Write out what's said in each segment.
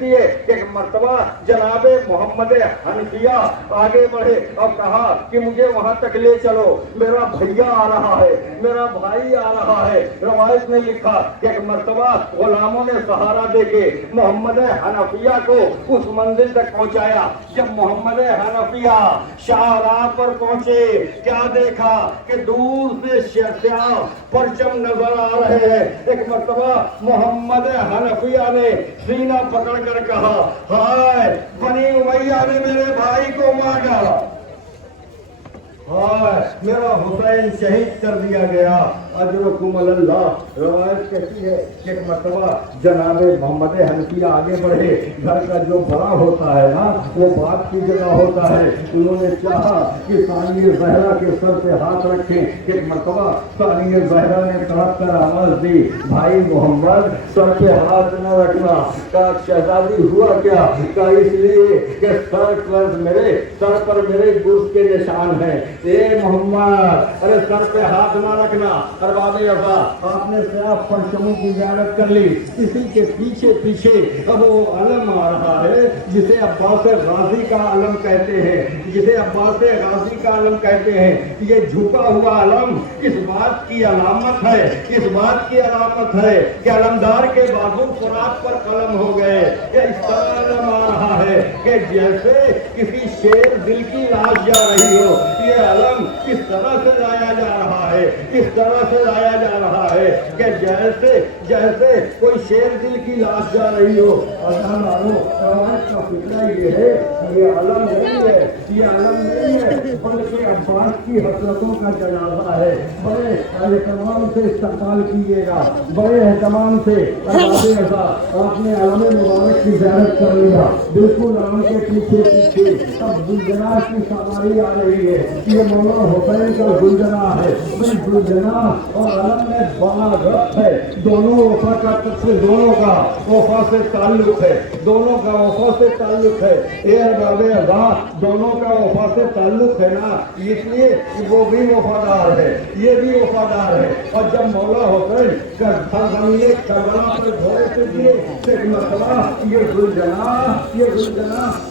इसलिए एक मर्तबा जनाब मोहम्मद हनफिया आगे बढ़े और कहा कि मुझे वहां तक ले चलो, मेरा भैया आ रहा है, मेरा भाई आ रहा है। रवायत ने लिखा कि एक मर्तबा गुलामों ने सहारा देके मोहम्मद हनफिया को उस मंजिल तक पहुंचाया। जब मोहम्मद हनफिया शाहराह पर पहुंचे, क्या देखा कि दूर से श्याम परचम नजर आ रहे हैं। एक मर्तबा मोहम्मद हनफिया ने सीना पकड़ कर कहा, हाय बनी उमैया ने मेरे भाई को मार डाला, हाय मेरा हुसैन शहीद कर दिया गया, अजरकुम अल्लाह। रवायत कहती है कि एक मर्तबा जनाब मोहम्मद हनफिया आगे बढ़े। घर का जो बड़ा होता है ना, वो बात की जगह होता है। उन्होंने चाहा कि सानिया ज़हरा के सर पे हाथ रखें। एक मर्तबा सानिया ज़हरा ने तड़प कर आवाज दी, भाई मोहम्मद सर पे हाथ न रखना। कहा शहजादी हुआ क्या? कहा इसलिए कि सर पर मेरे गुर्ज के निशान हैं। ए मोहम्मद, अरे सर पे हाथ ना रखना। अरबाब अज़ा, आपने सिर्फ परचमों की ज़ियारत कर ली। इसी के पीछे पीछे अब वो अलम आ रहा है जिसे अब्बास गाजी का अलम कहते हैं, जिसे अब्बास गाजी का अलम कहते हैं। ये झुका हुआ अलम इस बात की अलामत है, इस बात की अलामत है कि अलमदार के बाजू फुरात पर कलम हो गए। इस तरह अलम आ रहा है कि जैसे किसी शेर दिल की लाश जा रही हो। ये अलम किस तरह से लाया जा रहा है, किस तरह से लाया जा रहा है कि जैसे कोई शेर दिल की लाश जा रही हो। का फिक्रा ये है, ये अलम नहीं है, ये अलम नहीं है, बल्कि अब्बास की हसरतों का जनाजा है। बड़े एहतमाम से इस्तेमाल कीजिएगा, बड़े एहतमाम से। आपने अलम मुबारक की ज़ियारत कर लिया, बिल्कुल अलम के पीछे पीछे अब गुलजना की सवारी आ रही है। ये मौला हुसैन का गुलजना है। गुलजना और अलम में बड़ा रब्त है। दोनों वफा का तस्वीर, दोनों का वफा से ताल्लुक है, दोनों का वफा से ताल्लुक है। दोनों का वफा से ताल्लुक है ना, इसलिए वो भी वफादार है, ये भी वफादार है। और जब मौला हुसैन का सरजमीन करबला पर घोड़े से दिए, एक मसला ये गुलजना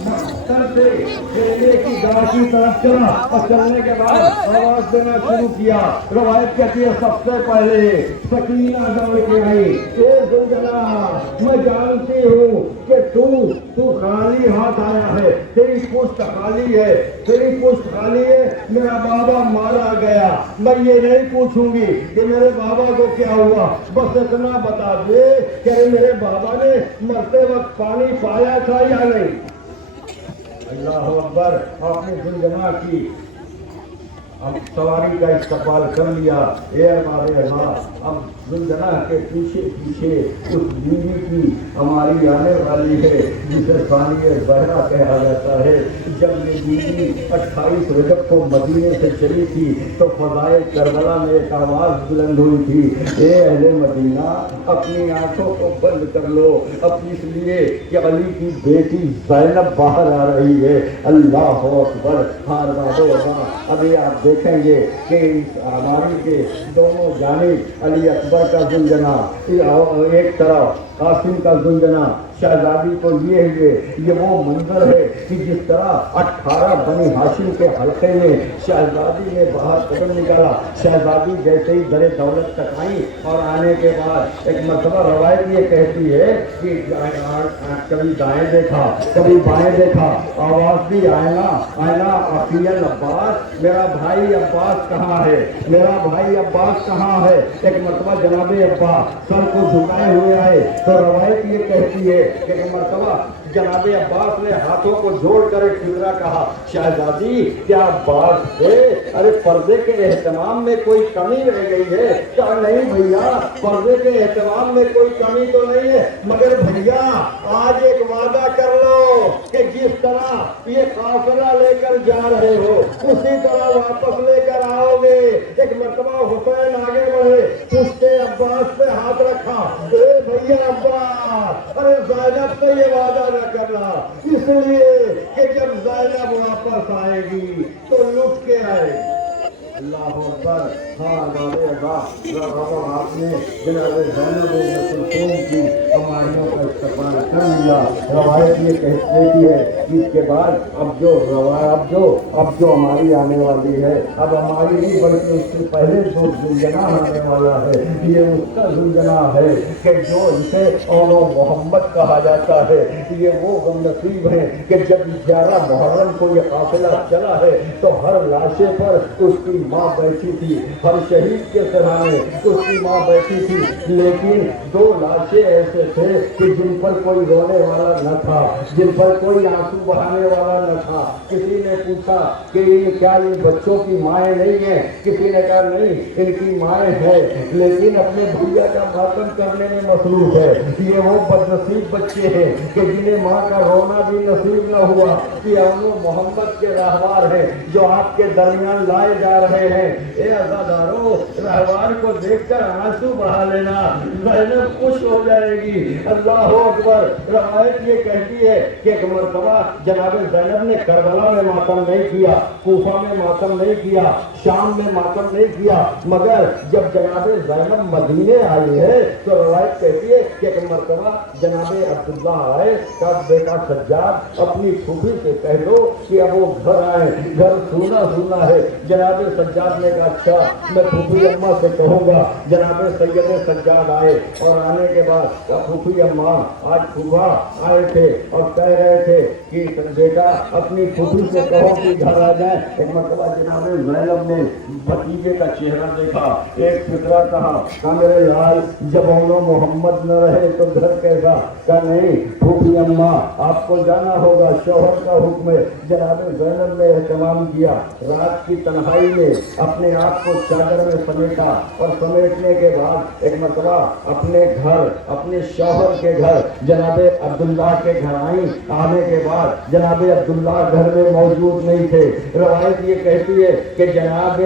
मक्सर से केले की गाड़ की तरफ चला और चलने के बाद आवाज देना शुरू किया। रवायत कहती है सबसे पहले सकीना दौड़ के आई, ए गुलजना मैं जानती हूँ कि तू खाली हाथ आया है, तेरी पुष्ट खाली है, तेरी पुष्ट खाली है। मेरा बाबा मारा गया, मैं ये नहीं पूछूंगी कि मेरे बाबा को क्या हुआ, बस इतना बता दे कि मेरे बाबा ने मरते वक्त पानी पाया था या नहीं। अल्लाह अकबर। आपने गुलजना की अब सवारी का इस्तेमाल कर लिया। अब गुलजना के पीछे पीछे उस बीवी की हमारी आने वाली है जिसे सानिया ज़हरा कहा जाता है। जब ये बीवी 28 रजब को मदीने से चली थी तो फ़ज़ाए करबला में एक आवाज़ बुलंद हुई थी, ए अहले मदीना अपनी आंखों को बंद कर लो, अपनी इसलिए कि अली की बेटी ज़ैनब बाहर आ रही है। अल्लाह अकबर। अभी आप देखेंगे कि हमारी के दोनों जानिब अली अकबर का गुलजना, एक तरफ कासिम का गुलजना, शहजादी को लिए हुए। ये वो मंजर है कि जिस तरह 18 बनी हाशिम के हल्के में शहजादी ने बाहर कदम निकाला। शहजादी जैसे ही दरे दौलत तक आई और आने के बाद एक मरतबा रवायत ये कहती है कि कभी दाएं देखा, कभी बाएं देखा, आवाज दी आयना आयना अखियल अब्बास, मेरा भाई अब्बास कहाँ है, मेरा भाई अब्बास कहाँ है। एक मरतबा जनाबे अब्बास सर को झुकाए हुए आए तो रवायत ये कहती है कि मरतबा जनाबे अब्बास ने हाथों को जोड़कर एक फिक्रा कहा, शहजादी क्या बात है, अरे पर्दे के एहतमाम में कोई कमी रह गई है। क्या नहीं भैया, पर्दे के एहतमाम में कोई कमी तो नहीं है, मगर भैया आज एक वादा कर लो कि जिस तरह ये काफिला लेकर जा रहे हो उसी तरह वापस लेकर आओगे। एक मरतबा हुसैन आगे बढ़े, पुश्ते अब्बास पे हाथ रखा, ए भैया अब्बास, अरे ज़ैनब से ये वादा न करना, इसलिए कि जब ज़ैनब वापस आएगी तो लुट के आएगी। अल्लाह अकबर। आपने जनाब ज़ैनब की हमारियों का इस्तेमाल कर लिया। रवायत ये कहती है कि इसके बाद अब जो हमारी आने वाली है, अब हमारी नहीं बल्कि उससे पहले जो जुलझना आने वाला है, ये उसका जुलझना है कि जो इसे औनो मोहम्मद कहा जाता है। ये वो गम नसीब है कि जब 11 मुहर्रम को ये काफिला चला है तो हर लाशे पर उसकी माँ बैठी थी, हर शहीद के सराहने उसकी माँ बैठी थी, लेकिन 2 लाशें ऐसे थे कि जिन पर कोई रोने वाला न था, जिन पर कोई आंसू बहाने वाला न था। किसी ने पूछा कि क्या ये बच्चों की माएँ नहीं है? किसी ने कहा नहीं, इनकी माएँ हैं, लेकिन अपने भैया का मातम करने में मसरूफ है। ये वो बदनसीब बच्चे हैं कि जिन्हें माँ का रोना भी नसीब न हुआ। कि हम मोहम्मद के रहवार हैं जो आपके दरमियान लाए जा रहे हैं। ए अज़ादारों, रहवार को देखकर आंसू बहा लेना, ज़ैनब खुश हो जाएगी। अल्लाह अकबर। रवायत ये कहती है कि एक मरतबा जनाब ज़ैनब ने करबला में मातम नहीं किया, कूफा में मातम नहीं किया, शाम में मातम नहीं किया, मगर जब जनाब ज़ैनब मदीने आई है तो रवायत कहती है कि एक मरतबा जनाब अब्दुल्ला आए, का बेटा सज्जाद अपनी फूफी से कह दो कि अब वो घर आए, घर सूना सूना है। जनाब सज्जाद ने कहा अच्छा, मैं फूफी अम्मा से कहूँगा। जनाब सैयद सज्जाद आए और आने के बाद फूफी अम्मा आज फूफा आए थे और कह रहे थे कि बेटा अपनी फूफी से कहो कि घर आ जाए। एक मरतबा जनाब ज़ैनब ने भतीजे का चेहरा देखा, एक फिक्रा कहा मेरे लाल, जब औनो मोहम्मद न रहे तो घर कैसा? कहा नहीं फूफी अम्मा आपको जाना होगा, शौहर का हुक्म है। जनाब ज़ैनब ने एहतमाम किया, रात की तन्हाई में अपने आप को चादर में समेटा और समेटने के बाद एक मरतबा अपने घर, अपने शौहर के घर जनाब अब्दुल्ला के घर आई। आने के बाद जनाब अब्दुल्ला घर में मौजूद नहीं थे। रवायत ये कहती है कि जनाब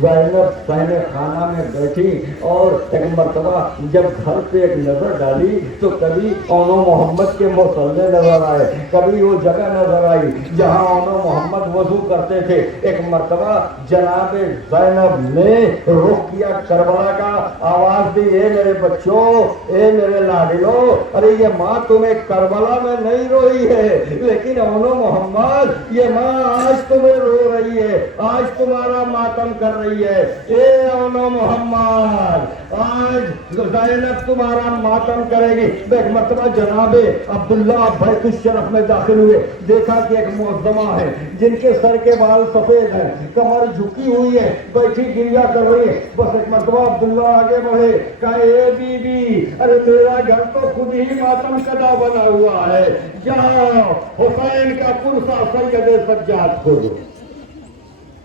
ज़ैनब सहने खाना में बैठी और एक मरतबा जब घर पे एक नजर डाली तो कभी औनो मोहम्मद के मुसल्ले नजर आए, कभी वो जगह नजर आई जहां औनो मोहम्मद वजू करते थे। एक मरतबा जनाब ज़ैनब ने रुख किया करबला का, आवाज दी ए मेरे बच्चों, ए मेरे लाडिलो, अरे ये माँ तुम्हें करबला में नहीं रोई है, लेकिन औनो मोहम्मद ये माँ आज तुम्हें रो रही है, आज तुम्हारा मातम कर रही है। ए औनो मोहम्मद, आज ज़ैनब तुम्हारा मातम करेगी। एक मरतबा जनाबे अब्दुल्ला बैतुल शरफ में दाखिल हुए, देखा कि एक मुअज्जमा है जिनके सर के बाल सफेद हैं, कमर झुकी हुई है, बैठी गिरिया कर रही है। बस एक मरतबा अब्दुल्ला आगे बढ़े, कहा ए बीबी, अरे मेरा घर तो खुद ही मातम कदा बना हुआ है, जाओ हुसैन का पुरसा सैयद सज्जाद को दो।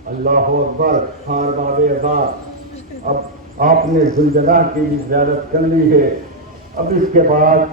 अल्लाह अकबर। हार बाबे अज़ाब। अब आपने जुलझना की भी ज़ियारत कर ली है। अब इसके बाद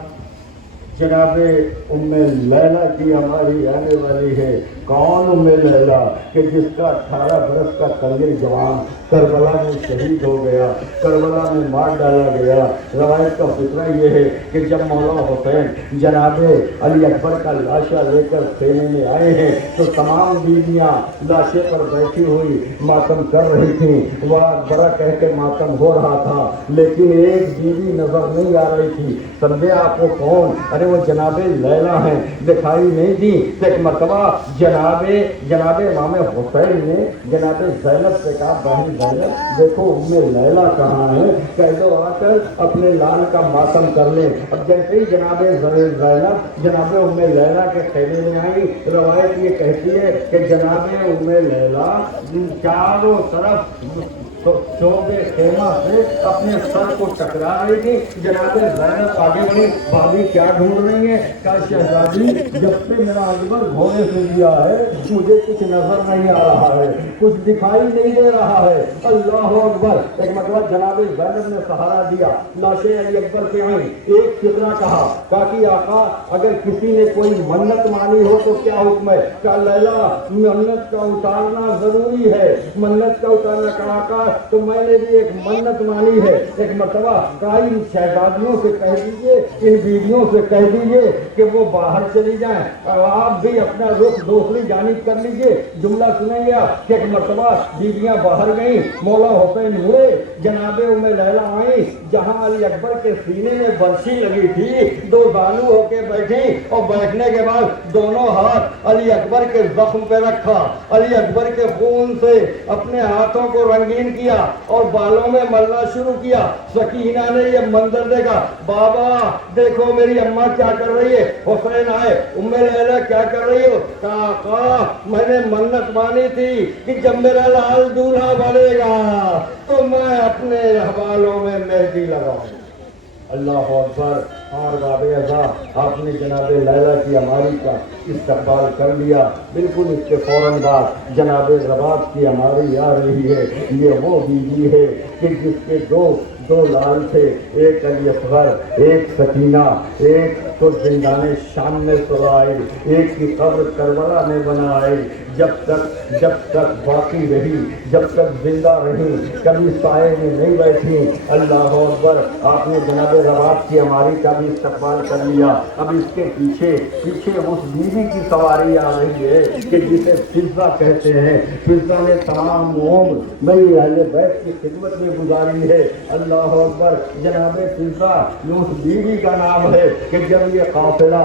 जनाबे उम्मे लैला की हमारी आने वाली है। कौन उम्मे लैला कि जिसका 18 बरस का कंगिल जवान करबला में शहीद हो गया, करबला में मार डाला गया। रवायत का फिक्रा ये है कि जब मौला हुसैन जनाबे अली अकबर का लाशा लेकर खेने में आए हैं तो तमाम बीवियाँ लाशे पर बैठी हुई मातम कर रही थी। वह बड़ा कह के मातम हो रहा था, लेकिन एक बीवी नजर नहीं आ रही थी। समझे आप वो कौन? अरे वो जनाबे लैला हैं, दिखाई नहीं दी। एक मरतबा जनाबे इमाम हुसैन ने जनाबे ज़ैनब से कहा बहन ज़ैनब देखो उम्मे लैला कहाँ है, कह दो आकर अपने लाल का मातम कर ले। अब जैसे ही जनाबे ज़ैनब जनाबे उम्मे लैला के खेमे में आई, रवायत ये कहती है कि जनाबे उम्मे लैला चारों तरफ तो शोबे खेमा से अपने सर को टकरा रही थी। जनाब ज़ैनब आगे बढ़ी, भाभी क्या ढूंढ रही है? क्या शहजादी, जब से मेरा अकबर घोड़े से दिया है मुझे कुछ नजर नहीं आ रहा है, कुछ दिखाई नहीं दे रहा है। अल्लाह अकबर। एक मतलब जनाब ज़ैनब ने सहारा दिया, लाशें अली अकबर पे आई। एक फिक्रा कहा कि आका अगर किसी ने कोई मन्नत मानी हो तो क्या हुक्म है? क्या लैला मन्नत का उतारना जरूरी है? मन्नत का उतारना का आका تو میں نے بھی ایک منت مانی ہے، ایک مرتبہ کئی شہزادیوں سے کہہ دیجیے، ان بیویوں سے کہہ دیجیے کہ وہ باہر چلی جائیں اور آپ بھی اپنا رخ دوسری جانب کر لیجیے۔ جملہ سنیں گے کہ ایک مرتبہ بیویاں باہر گئیں، مولا حسین ہوئے، جناب ام لیلا آئیں، جہاں علی اکبر کے سینے میں برچھی لگی تھی، دو بانو ہو کے بیٹھی اور بیٹھنے کے بعد دونوں ہاتھ علی اکبر کے زخم پہ رکھا، علی اکبر کے خون سے اپنے ہاتھوں کو رنگین کیا اور بالوں میں ملنا شروع کیا۔ سکینہ نے یہ منظر دیکھا، بابا دیکھو میری اماں کیا کر رہی ہے۔ حسین آئے، ام لیلا کیا کر رہی ہو؟ کہا آقا میں نے منت مانی تھی کہ جب میرا لال دولہا بڑھے گا تو میں اپنے حوالوں میں مہندی لگاؤں۔ اللہ اکبر۔ اور باب ازاں آپ نے جناب لیلا کی ہماری کا استقبال کر لیا۔ بالکل اس کے فوراً بعد جناب رباب کی ہماری آ رہی ہے۔ یہ وہ بیوی ہے کہ جس کے دو لال تھے، ایک علی اصغر، ایک سکینہ، ایک تو زندان شام میں سلائے، ایک کی قبر کربلا میں بنائے۔ جب تک باقی رہی، جب تک زندہ رہی، کبھی سائے میں نہیں بیٹھی۔ اللہ اکبر۔ آپ نے جناب رباب کی ہماری کا بھی استقبال کر لیا۔ اب اس کے پیچھے اس بیوی کی سواری آ رہی ہے کہ جسے فضہ کہتے ہیں۔ فضہ نے تمام عمر نئی اہل بیت کی خدمت میں گزاری ہے۔ اللہ اکبر۔ جناب فضہ یہ اس بیوی کا نام ہے کہ جب یہ قافلہ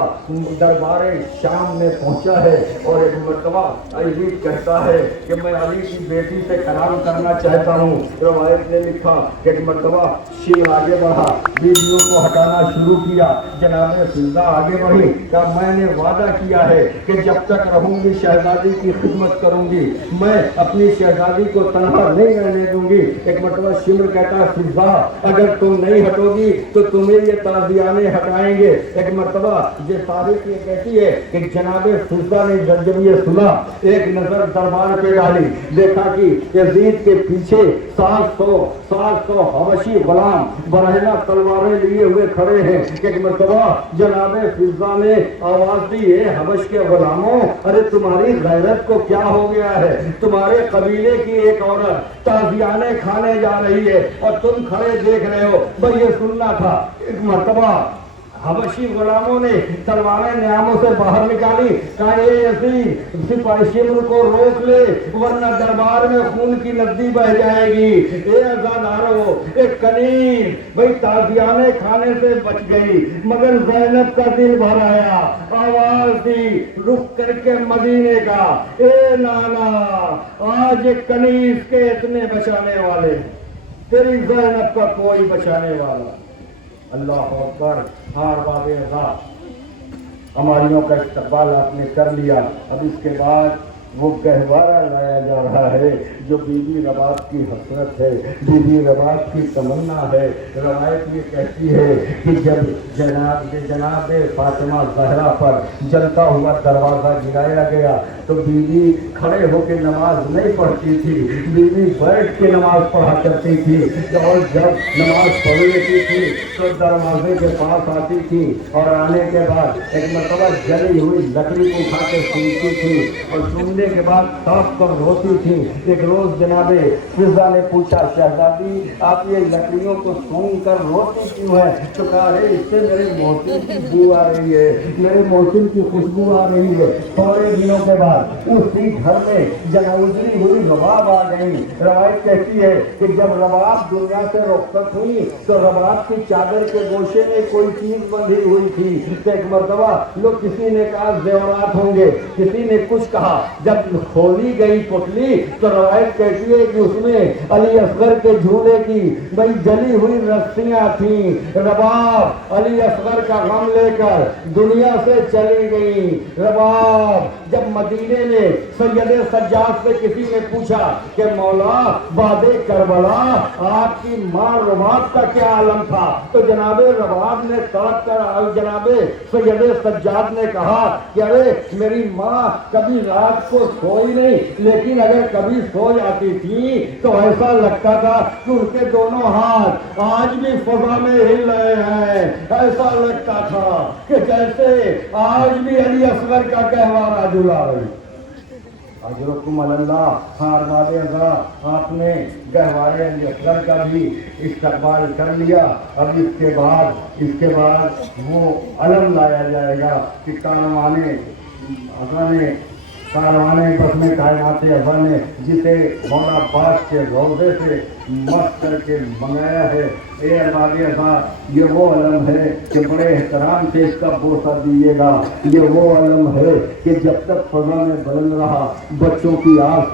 دربار شام میں پہنچا ہے اور ایک مرتبہ عزیز کہتا ہے کہ میں علی کی بیٹی سے کلام کرنا چاہتا ہوں، روایت نے لکھا کہ ایک مرتبہ شیر آگے بڑھا، بیویوں کو ہٹانا شروع کیا۔ جناب فضہ آگے بڑھی، کہا میں نے وعدہ کیا ہے کہ جب تک رہوں گی شہزادی کی خدمت کروں گی، میں اپنی شہزادی کو تنہا نہیں رہنے دوں گی۔ ایک مرتبہ شمر کہتا ہے فضہ اگر تم نہیں ہٹو گی تو تمہیں یہ تازیانے ہٹائیں گے۔ ایک مرتبہ یہ تاریخ یہ کہتی ہے کہ جناب فضہ نے جب یہ سنا، ایک نظر دربار پہ ڈالی، دیکھا کہ یزید کے پیچھے 700 حبشی غلام برہنہ تلواریں لیے ہوئے کھڑے ہیں۔ ایک مرتبہ جناب فضہ نے آواز دی، ہے حبش کے غلاموں، ارے تمہاری غیرت کو کیا ہو گیا ہے؟ تمہارے قبیلے کی ایک عورت تازیانے کھانے جا رہی ہے اور تم کھڑے دیکھ رہے ہو۔ بھئی یہ سننا تھا۔ ایک مرتبہ حبشی غلاموں نے تلواریں نیاموں سے باہر نکالی، کہا اے یزید سپاہی شمر کو روک لے ورنہ دربار میں خون کی ندی بہ جائے گی۔ اے عزادارو، ایک کنیز بھئی تازیانے کھانے سے بچ گئی مگر زینب کا دل بھر آیا، آواز دی رخ کر کے مدینے کا، اے نانا آج کنیز کے اتنے بچانے والے، تیری زینب کا کوئی بچانے والا۔ اللہ اکبر۔ ہار باب ازاں ہماریوں کا استقبال آپ نے کر لیا۔ اب اس کے بعد وہ گہوارہ لایا جا رہا ہے جو بی بی رباب کی حسرت ہے، بی بی رباب کی تمنا ہے۔ روایت یہ کہتی ہے کہ جب جناب فاطمہ زہرا پر جلتا ہوا دروازہ گرایا گیا تو بیوی کھڑے ہو کے نماز نہیں پڑھتی تھی، بیوی بیٹھ کے نماز پڑھا کرتی تھی، اور جب نماز پڑھ لیتی تھی تو دروازے کے پاس آتی تھی اور آنے کے بعد ایک مرتبہ جلی ہوئی لکڑی کو اٹھا کے سونگتی تھی اور سونگنے کے بعد صاف کر روتی تھی۔ ایک روز جناب فضہ نے پوچھا، شہزادی آپ یہ لکڑیوں کو سونگ کر روتی کیوں ہے؟ تو کہا ہے اس سے میرے محسن کی بو آ رہی ہے، میرے محسن کی خوشبو آ رہی ہے۔ تھوڑے دنوں کے بعد اسی گھر میں جنازری ہوئی رباب آ گئی۔ روایت کہتی ہے کہ جب رباب دنیا سے رخصت ہوئی تو رباب کی چادر کے گوشے میں کوئی چیز بندھی ہوئی تھی۔ تو ایک مرتبہ لوگ کسی نے کہا زیورات ہوں گے، کسی نے کچھ کہا، جب کھولی گئی پتلی تو روایت کہتی ہے کہ اس میں علی اصغر کے جھولے کی بھئی جلی ہوئی رسیاں تھیں۔ رباب علی اصغر کا غم لے کر دنیا سے چلی گئی۔ رباب جب مدینے میں سید سجاد سے کسی نے پوچھا کہ مولا بعد کربلا آپ کی ماں رباب کا کیا عالم تھا، تو جناب رباب نے تڑپ کر جناب سید سجاد نے کہا کہ ارے میری ماں کبھی رات کو سوئی نہیں، لیکن اگر کبھی سو جاتی تھی تو ایسا لگتا تھا کہ ان کے دونوں ہاتھ آج بھی فضا میں ہل رہے ہیں، ایسا لگتا تھا کہ جیسے آج بھی علی اصغر کا گہوارہ جھولا رہی۔ अजरकुम अल्लाह। हाँ अज़ा, आपने गहवारे अजगर का भी इस्तकबाल कर लिया। अब इसके बाद वो अलम लाया जाएगा कि कारवाने बस में कायनात अज़ा ने जिसे मौला अब्बास के रौज़े से मस्त करके मंगाया है। ए अज़ा, ये वो अलम है कि बड़े एहतराम से इसका बोसा दीजिएगा। ये वो अलम है कि जब तक फजा में बदल रहा, बच्चों की आस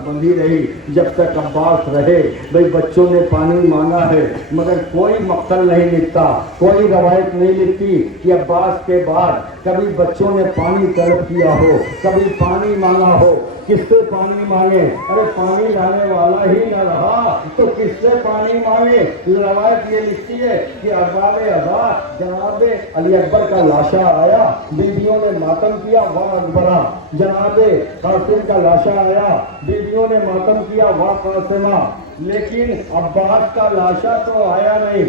बंधी रही, जब तक अब्बास रहे। भाई बच्चों ने पानी मांगा है मगर कोई मक्तल नहीं लिखता, कोई रवायत नहीं लिखती कि अब्बास के बाद कभी बच्चों ने पानी तलब किया हो, कभी पानी मांगा हो। किससे पानी मांगे? अरे पानी लाने वाला ही न रहा तो किससे पानी मांगे? रवायत ये लिखती है कि अरबाब अज़ा जनाब अली अकबर का लाशा आया, बीवियों ने मातम किया, वाह अकबरा। जनाब कासिम का लाशा आया, बीवियों ने मातम किया, वाह कासिमा। लेकिन अब्बास का लाशा तो आया नहीं,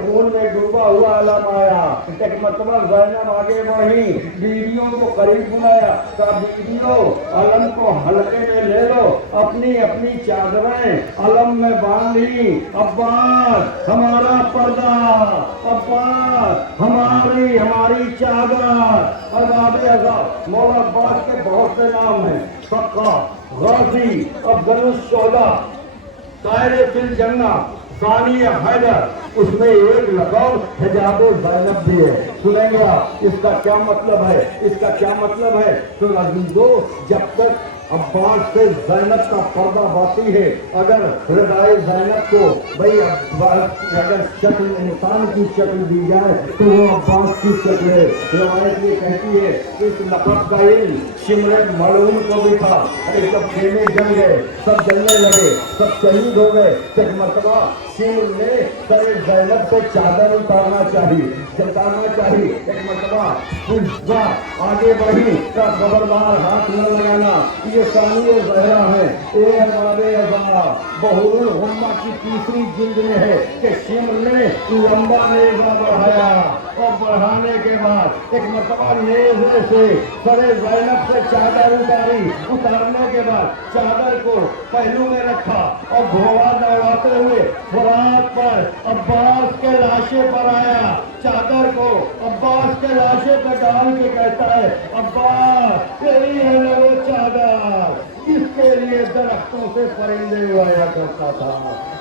खून में डूबा हुआ अलम आया। एक मतबा ज़ैनब आगे बढ़ी, बीवियों को करीब बुलाया, कहा बीवियों अलम को हल्के में ले लो, अपनी अपनी चादरें अलम में बांध ली। अब्बास हमारा पर्दा, अब्बास हमारी चादर। अरबाब अज़ा मौला अब्बास के बहुत से नाम हैं, फक्का, गाजी, अफजलुश शोहदा, कायदे फिल जन्ना, सानी हैदर। उसमें एक लगाव हिजाब ज़ैनब भी है। सुनेंगे आप इसका क्या मतलब है? तो अज़ीज़ों, जब तक अब्बास से ज़ैनब का पर्दा बाकी है, अगर रज़ाए ज़ैनब को भाई अगर शक्ल इंसान की शक्ल दी जाए तो वो अब्बास की शक्ल है। रवायत ये कहती है कि इस लक़ब का इल्म शिमरे मलून को भी था। अरे जब खेमे जल गए, सब जलने लगे, सब शहीद हो गए, तो एक मरतबा शिमर ने सरे ज़ैनब से चादर उतारना चाहिए। एक मरतबा पुष्पा आगे बढ़ी, का खबरदार हाथ न लगाना, ये सानी ज़हरा है। ए अरबाब अज़ा, बहुरुल हुम्मा की तीसरी जिल्द में है कि शिमर ने लंबा नेज़ा बढ़ाया और बढ़ाने के बाद एक मरतबा नेज़े से सरे ज़ैनब से चादर उतारने के बाद चादर को पहलू में रखा और घोड़ा दौड़ाते हुए फुरात पर अब्बास के लाशे पर आया। चादर को अब्बास के लाशे पर डाल के कहता है, अब्बास तेरी है ना वो चादर जिसके लिए दरख्तों से परिंदे उड़ाया करता था,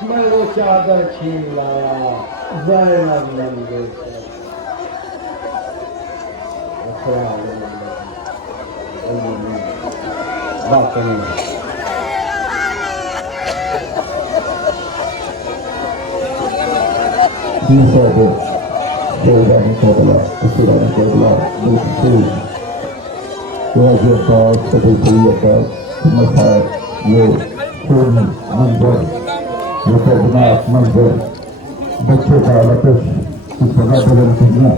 मैं वो चादर छीन लाया। ज़ैनब ने बात नहीं। बच्चों का लपेश बदल करना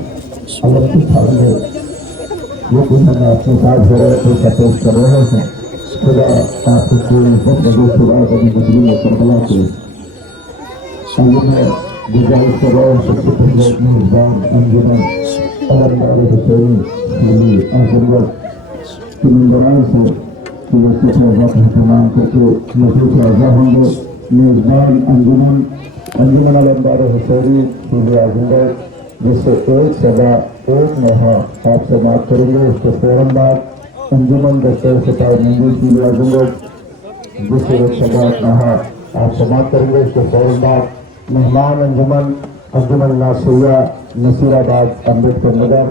अलग से खाएंगे, लेकिन हम अपने साथ हो रहे थे सपोर्ट कर रहे हैं। खुदा आपको बहुत बड़ी खुदा कभी गुजरी करबला के संग गुजारिश कर रहे हैं। सबसे पहले मेजबान अंजुमन अलमदार हुसैनी आजमगढ़ की मेजबान से कि वो कुछ वक्त एहतमाम करके नफीस आज़ा होंगे। मेजबान अंजुमन अलमदार हुसैनी आजमगढ़, जिससे एक सदा एक नहा आप समाप्त करेंगे। उसके फौरन बाद अंजुमन दस्तर सिपाही मंजूर की आजमगढ़, जिससे एक सदा नहा आप समाप्त करेंगे। उसके फौरन बाद मेहमान अंजुमन नासिया नसीराबाद अम्बेडकर नगर।